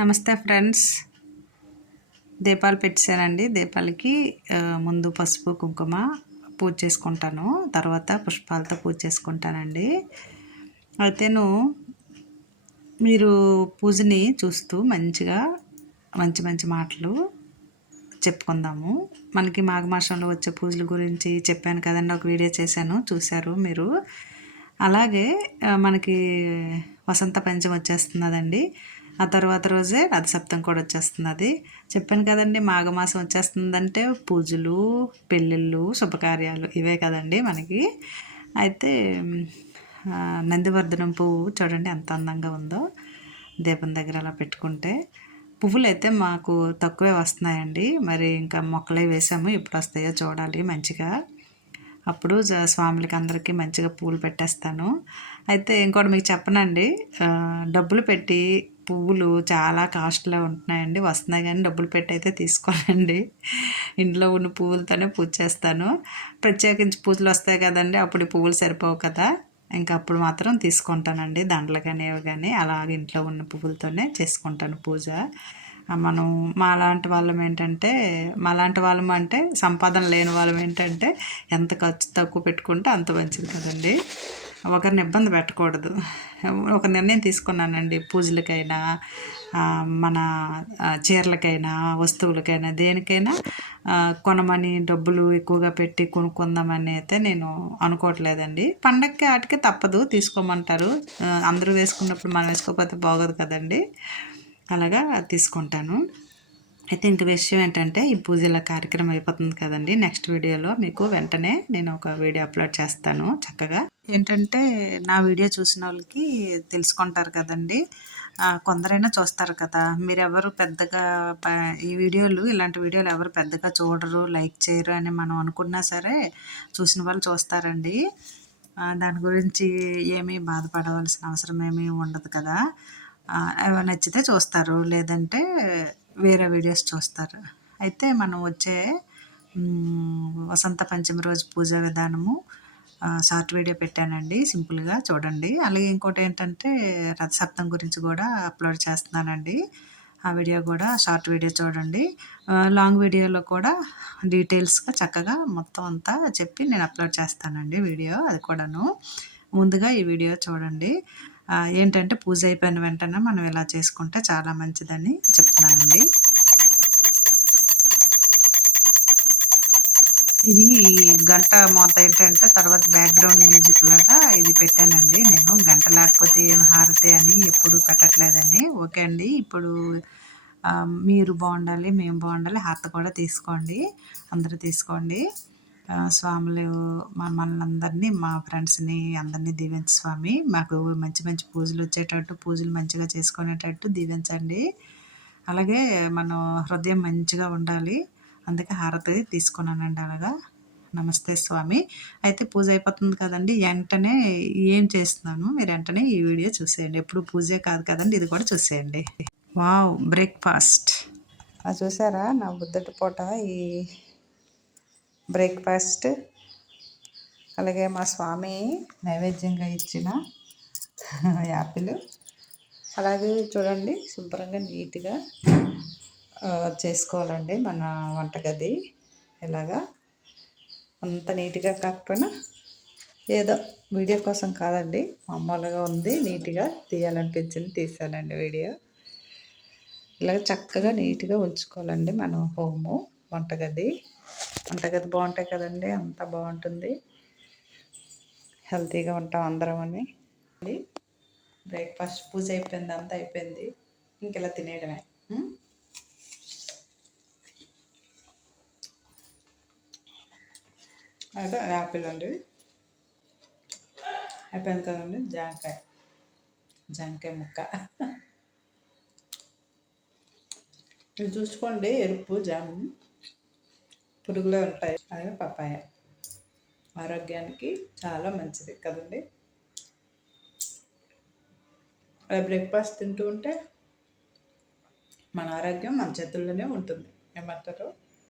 నమస్తే ఫ్రెండ్స్. దీపాలు పెట్టేశానండి. దీపాలకి ముందు పసుపు, కుంకుమ పూజ చేసుకుంటాను. తర్వాత పుష్పాలతో పూజ చేసుకుంటానండి. అయితేను మీరు పూజని చూస్తూ మంచిగా మంచి మంచి మాటలు చెప్పుకుందాము. మనకి మాఘమాసంలో వచ్చే పూజల గురించి చెప్పాను కదండి, ఒక వీడియో చేశాను, చూశారు మీరు. అలాగే మనకి వసంత పంచమి వచ్చేస్తున్నదండి. ఆ తర్వాత రోజే రథసప్తం కూడా వచ్చేస్తున్నది. చెప్పాను కదండి, మాఘమాసం వచ్చేస్తుందంటే పూజలు, పెళ్ళిళ్ళు, శుభకార్యాలు ఇవే కదండి మనకి. అయితే నందివర్ధనం పువ్వు చూడండి ఎంత అందంగా ఉందో. దీపం దగ్గర అలా పెట్టుకుంటే పువ్వులు అయితే మాకు తక్కువే వస్తున్నాయండి. మరి ఇంకా మొక్కలే వేసాము, ఎప్పుడు వస్తాయో చూడాలి మంచిగా. అప్పుడు స్వాములకి అందరికీ మంచిగా పూలు పెట్టేస్తాను. అయితే ఇంకోటి మీకు చెప్పనండి, డబ్బులు పెట్టి పువ్వులు చాలా కాస్ట్లీగా ఉంటున్నాయండి. వస్తున్నాయి కానీ డబ్బులు పెట్టి అయితే తీసుకోనండి. ఇంట్లో ఉన్న పువ్వులతోనే పూజ చేస్తాను. ప్రత్యేకించి పూజలు వస్తాయి కదండి, అప్పుడు ఈ పువ్వులు సరిపోవు కదా, ఇంకా అప్పుడు మాత్రం తీసుకుంటానండి. దండలు కానీ ఏవి కానీ అలాగే ఇంట్లో ఉన్న పువ్వులతోనే చేసుకుంటాను పూజ. మనం మాలాంటి వాళ్ళం ఏంటంటే, మాలాంటి వాళ్ళం అంటే సంపాదన లేని వాళ్ళం ఏంటంటే ఎంత ఖర్చు తక్కువ పెట్టుకుంటే అంత మంచిది కదండి. ఒకరిని ఇబ్బంది పెట్టకూడదు. ఒక నిర్ణయం తీసుకున్నానండి, పూజలకైనా మన చీరలకైనా వస్తువులకైనా దేనికైనా కొనమని డబ్బులు ఎక్కువగా పెట్టి కొనుక్కుందామని అయితే నేను అనుకోవట్లేదండి. పండగకి వాటికి తప్పదు, తీసుకోమంటారు. అందరూ వేసుకున్నప్పుడు మనం వేసుకోకపోతే బాగోదు కదండి. అలాగా తీసుకుంటాను. అయితే ఇంక విషయం ఏంటంటే, ఈ పూజల కార్యక్రమం అయిపోతుంది కదండి, నెక్స్ట్ వీడియోలో మీకు వెంటనే నేను ఒక వీడియో అప్లోడ్ చేస్తాను చక్కగా. ఏంటంటే నా వీడియో చూసిన వాళ్ళకి తెలుసుకుంటారు కదండి. కొందరైనా చూస్తారు కదా, మీరెవరు పెద్దగా ఈ వీడియోలు, ఇలాంటి వీడియోలు ఎవరు పెద్దగా చూడరు, లైక్ చేయరు అని మనం అనుకున్నా సరే చూసిన వాళ్ళు చూస్తారండి. దాని గురించి ఏమీ బాధపడవలసిన అవసరం ఏమీ ఉండదు కదా. నచ్చితే చూస్తారు, లేదంటే వేరే వీడియోస్ చూస్తారు. అయితే మనం వచ్చే వసంత పంచమి రోజు పూజా విధానము షార్ట్ వీడియో పెట్టానండి, సింపుల్గా చూడండి. అలాగే ఇంకోటి ఏంటంటే రథసప్తం గురించి కూడా అప్లోడ్ చేస్తున్నానండి. ఆ వీడియో కూడా షార్ట్ వీడియో చూడండి. లాంగ్ వీడియోలో కూడా డీటెయిల్స్గా చక్కగా మొత్తం అంతా చెప్పి నేను అప్లోడ్ చేస్తానండి వీడియో, అది కూడాను. ముందుగా ఈ వీడియో చూడండి. ఏంటంటే పూజ అయిపోయిన వెంటనే మనం ఇలా చేసుకుంటే చాలా మంచిదని చెప్తున్నానండి. ఇది గంట మోత ఏంటంటే తర్వాత బ్యాక్గ్రౌండ్ మ్యూజిక్ లాగా ఇది పెట్టానండి నేను. గంట లేకపోతే ఏం హారతి అని ఎప్పుడు పెట్టట్లేదని. ఓకే అండి. ఇప్పుడు మీరు బాగుండాలి, మేము బాగుండాలి, హారతి కూడా తీసుకోండి, అందరూ తీసుకోండి. స్వాములు మమ్మల్ని అందరినీ, మా ఫ్రెండ్స్ని అందరినీ దీవించు స్వామి. మాకు మంచి మంచి పూజలు వచ్చేటట్టు, పూజలు మంచిగా చేసుకునేటట్టు దీవించండి. అలాగే మనం హృదయం మంచిగా ఉండాలి, అందుకే హారతి తీసుకున్నానండి అలాగా. నమస్తే స్వామి. అయితే పూజ అయిపోతుంది కదండి, వెంటనే ఏం చేస్తున్నాను మీరు వెంటనే ఈ వీడియో చూసేయండి. ఎప్పుడు పూజే కాదు కదండి, ఇది కూడా చూసేయండి. వావ్, బ్రేక్ఫాస్ట్ చూసారా నా బుద్ధటి పూట ఈ బ్రేక్ఫాస్ట్. అలాగే మా స్వామి నైవేద్యంగా ఇచ్చిన యాపిల్. అలాగే చూడండి, శుభ్రంగా నీట్గా చేసుకోవాలండి మన వంటగది. ఇలాగా అంత నీట్గా కాకపోయినా ఏదో వీడియో కోసం కాదండి, మామూలుగా ఉంది, నీట్గా తీయాలనిపించింది తీసానండి వీడియో. ఇలాగ చక్కగా నీట్గా ఉంచుకోవాలండి మనం హోము, వంటగది. వంటగది బాగుంటాయి కదండి, అంతా బాగుంటుంది, హెల్తీగా ఉంటాం అందరం అని. బ్రేక్ఫాస్ట్ పూజ అయిపోయింది, అంతా అయిపోయింది, ఇంక ఇలా తినేయడమే. అయితే యాపిల్ అండి అయిపోయింది కదండి. జాంకాయ ముక్క ఇది చూసుకోండి, ఎరుపు జాము పురుగులే ఉంటాయి. అదే పపాయ ఆరోగ్యానికి చాలా మంచిది కదండి. అలా బ్రేక్ఫాస్ట్ తింటూ ఉంటే మన ఆరోగ్యం మన చేతుల్లోనే ఉంటుంది. ఏమంటారు?